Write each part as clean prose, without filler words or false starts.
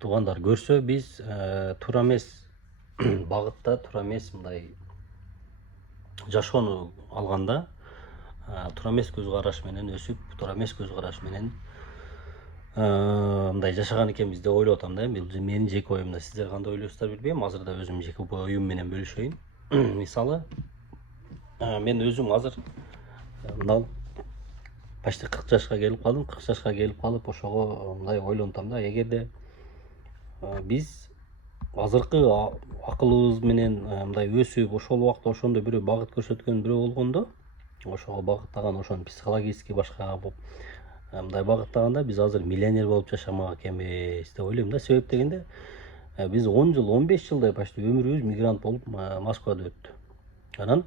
туугандар көрсө биз туура эмес багытта, туура эмес мындай жашоону алганда, туура эмес көз караш менен өсүп, туура эмес көз караш менен мындай жашаган экенбиз деп ойлоп атам да. Бул менин жеке оюм да. Сиздер кандай ойлойсуздар билбейм. Азыр да өзүм жеке оюм менен бөлүшөйүн. Мисалы, мен өзүм азыр мындан почти 40 жашка келип калдым. 40 жашка келип калып, ошого мындай ойлонтам да. Эгерде биз азыркы акылыбыз менен мындай өсүп, ошол убакта ошондой бирөө багыт көрсөткөн бирөө болгондо, ошого багыттаган, ошону психологически башкага болуп мындай багыттаганда, биз азыр миллионер болуп жашамак экенбиз деп ойлойм да. Себеп дегенде, биз 10 жыл, 15 жылдай почти өмүрүбүз мигрант болуп Москвада өттү. Анан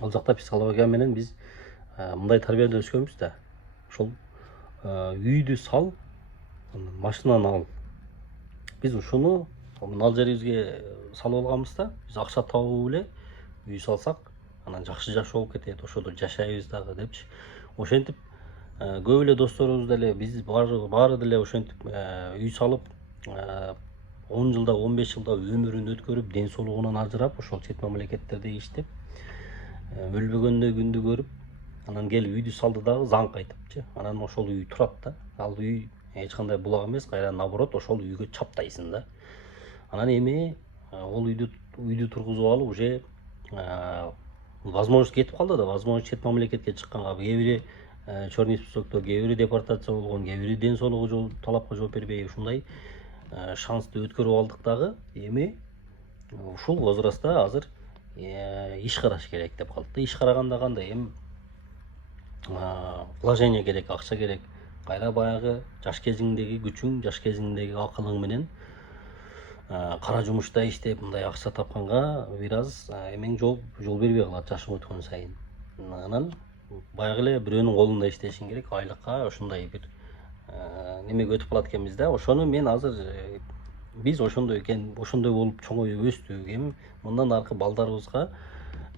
ал жакта психология менен биз мындай тарбияда өскөнбүз да. Ошол үйдү сал, машинаны ал. Биз ушуну ал жерибизге салып алганбыз да. Биз акча табып эле үй салсак, анан жакшы жашоо болуп кетет, ошодо жашайбыз дагы депчи. Ошентип көп эле досторубуз деле, биз баары деле ошентип үй салып, 10 жылда, 15 жылда өмүрүн өткөрүп, ден соолугунан ажырап, ошол чет мамлекеттерде иштеп, өлбөгөндөй күндү көрүп, анан келип үйдү салды дагы заң кайтыпчы. Анан ошол үй турат да. Ал үй эч кандай булак эмес, кайра наоборот, ошол үйгө чаптайсың да. Анан эми ол үйдү тургузуп алып уже возможность кетип калды да. Возможность чет мамлекетке чыкканга, кээ бири черный списокто, кээ бири депортация болгон, кээ бири ден соолугу талапка жооп бербей, ушундай шансты өткөрүп алдык дагы. Эми ушул возрастта азыр иш караш керек деп калды да. Иш караганда кандай, эми вложение керек, акча керек. Кайра баягы жаш кезиңдеги күчүң, жаш кезиңдеги акылың менен кара жумушта иштеп, мындай акча тапканга бир аз эмең жол бербей калат жашың өткөн сайын. Анан баягы эле бирөөнүн колунда иштешиң керек, айлыкка ошондой бир немеге өтүп калат экенбиз да. Ошону мен азыр биз ошондой экен, ошондой болуп чоңоюп өстүк. Эми мындан аркы балдарыбызга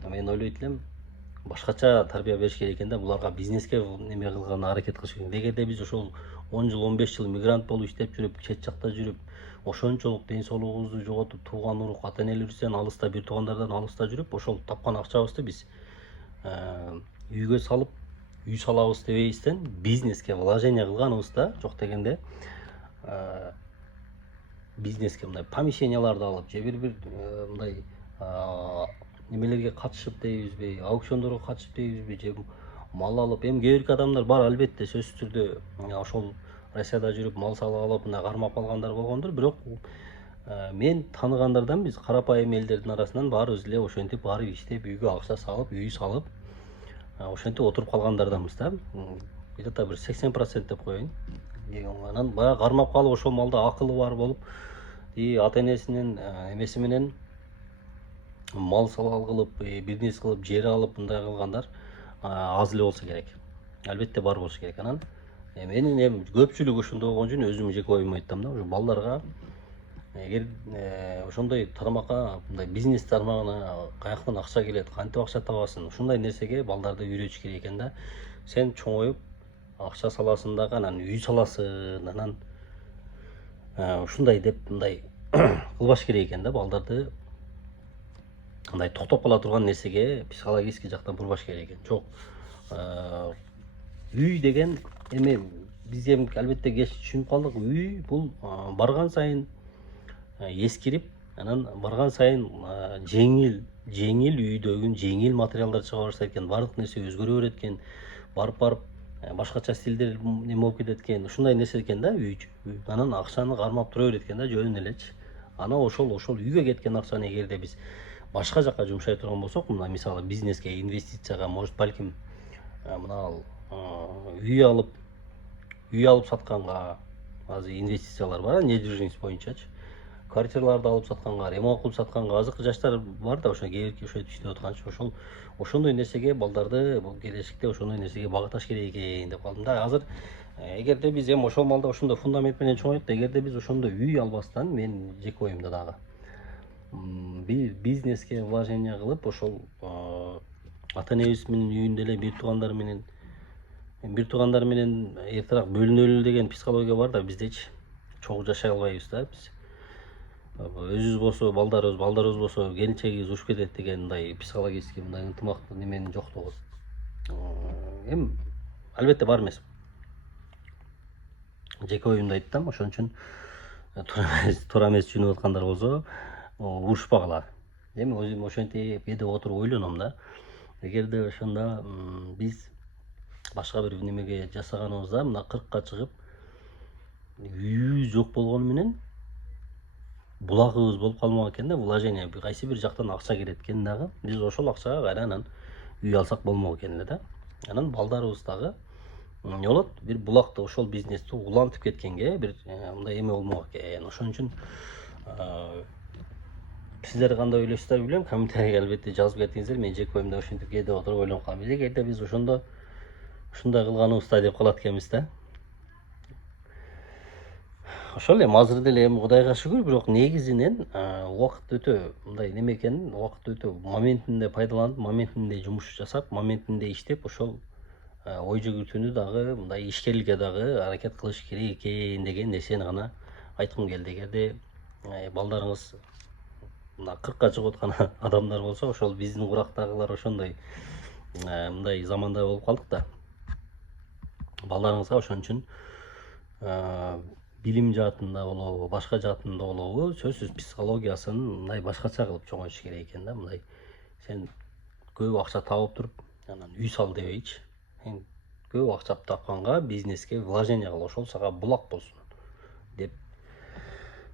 мен ойлойт элем башкача тарбия бериш керек экен да. Буларга бизнеске неме кылган аракет кылыш керек. Эгерде биз ошол 10 жыл, 15 жыл мигрант болуп иштеп жүрүп, чет жакта жүрүп, ошончолук ден соолугубузду жоготуп, тууган урук, ата энелерибизден алыста, бир туугандардан алыста жүрүп, ошол тапкан акчабызды биз үйгө салып, үй салабыз дебейбизден бизнеске вложение кылганыбызда, жок дегенде бизнеске мындай помещенияларды алып, же бир мындай немелерге катышып дейбизби, аукциондорго катышып дейбизби, же мал алып. Эми кээ бир адамдар бар, албетте, сөзсүз түрдө ошол Россияда жүрүп мал салып алып, мындай кармап алгандар болгондур. Бирок мен тааныгандардан биз карапайым элдердин арасынан баарыбыз эле ошентип барып иштеп, үйгө акча салып, үй салып, ошентип отуруп калгандарданбыз да. Где-то бир 80% деп коеюн. Анан баягы кармап калып, ошол малда акылы бар болуп, ата энесинин эмеси менен мал салал кылып, бизнес кылып, жер алып, мындай кылгандар аз эле болсо керек. Албетте бар болушу керек. Анан менин эми көпчүлүк ошондой болгон үчүн өзүмдүн жеке оюмду айтам да. Ошо балдарга эгер ошондой тармакка, мындай бизнес тармагына каяктан акча келет, кантип акча табасың, ушундай нерсеге балдарды үйрөтүш керек экен да. Сен чоңоюп акча саласың дагы, анан үй саласың, анан ушундай деп мындай кылбаш керек экен да. Балдарды мындай токтоп кала турган нерсеге психологический жактан бурбаш керек экен. Жок, үй деген эми биз эми албетте кеч түшүнүп калдык. Үй бул барган сайын эскирип, анан барган сайын жеңил үйдөгүн жеңил материалдар чыга баштайт экен. Баардык нерсе өзгөрө берет экен. Барып башкача стилдер неме болуп кетет экен. Ушундай нерсе экен да үй. Анан акчаны кармап тура берет экен да, жөнүн элечи. Анан ошол үйгө кеткен акчаны эгерде биз башка жака жумшай турган болсок, мына мисалы бизнеске, инвестицияга, может балким мына үй алып сатканга, азыр инвестициялар бар, недвижимость боюнчачы. Квартираларды алып сатканга, ремонт кылып сатканга азыркы жаштар бар да, ошо кээ бирки ошентип иштеп атканчы. Ошондой нерсеге балдарды бул келечекте ошондой нерсеге багыташ керек экен деп калдым да. Азыр эгерде биз эми ошол малда ошондой фундамент менен чоңойдук да, эгерде биз ошондой үй албастан, мен жеке оюмда дагы бизнеске вложение кылып, ошол ата энебиз менен үйүндө эле бир туугандар менен эртерээк бөлүнөлү деген психология бар да биздечи. чогуу жашай албайбыз да биз. Өзүбүз болсо балдарыбыз болсо келинчегибиз уруп кетет деген мындай психологический мындай ынтымактуу неменин жоктугу. Эми албетте бар эмес. Жеке оюмду айттым, ошон үчүн туура эмес түшүнүп аткандар болсо урушпагыла. Эми өзүм ошентип кээде отуруп ойлоном да. Эгерде ошондо биз башка бир немеге жасаганыбызда мына 40ка чыгып үйүбүз жок болгону менен булагыбыз болуп калмак экен да, вложение кайсы бир жактан акча кирет экен дагы. Биз ошол акчага кайрадан үй алсак болмок экен эле да. Анан балдарыбыз дагы эмне болот? Бир булакты ошол бизнести улантып кеткенге бир мындай эме болмок экен. Ошон үчүн сиздер кандай ойлойсуздар билбейм. Комментарийге албетте жазып кетиңиздер. Мен жеке оюмда ошентип кээде отуруп ойлонуп калам. Эгерде биз ошондо ушундай кылганыбызда деп калат экенбиз да. Ошол эле азыр деле эми Кудайга шүгүр, бирок негизинен убакыт өтө мындай неме экенин, убакыт өтө моментинде пайдаланып, моментинде жумуш жасап, моментинде иштеп, ошол ой жүгүртүүнү дагы мындай ишкерликке дагы аракет кылыш керек экен деген нерсени гана айткым келди. Эгерде балдарыңыз мына 40ка чыгып аткан адамдар болсо, ошол биздин курактагылар ошондой мындай заманда болуп калдык да. Балдарыңызга ошон үчүн билим жаатында болобу, башка жаатында болобу, сөзсүз психологиясын мындай башкача кылып чоңойтуш керек экен да. Мындай сен көп акча таап туруп, анан үй сал дебейчи. Сен көп акча тапканга бизнеске вложение кыл, ошол сага булак болсун деп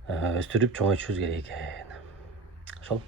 өстүрүп чоңойтушубуз керек экен. Ошол.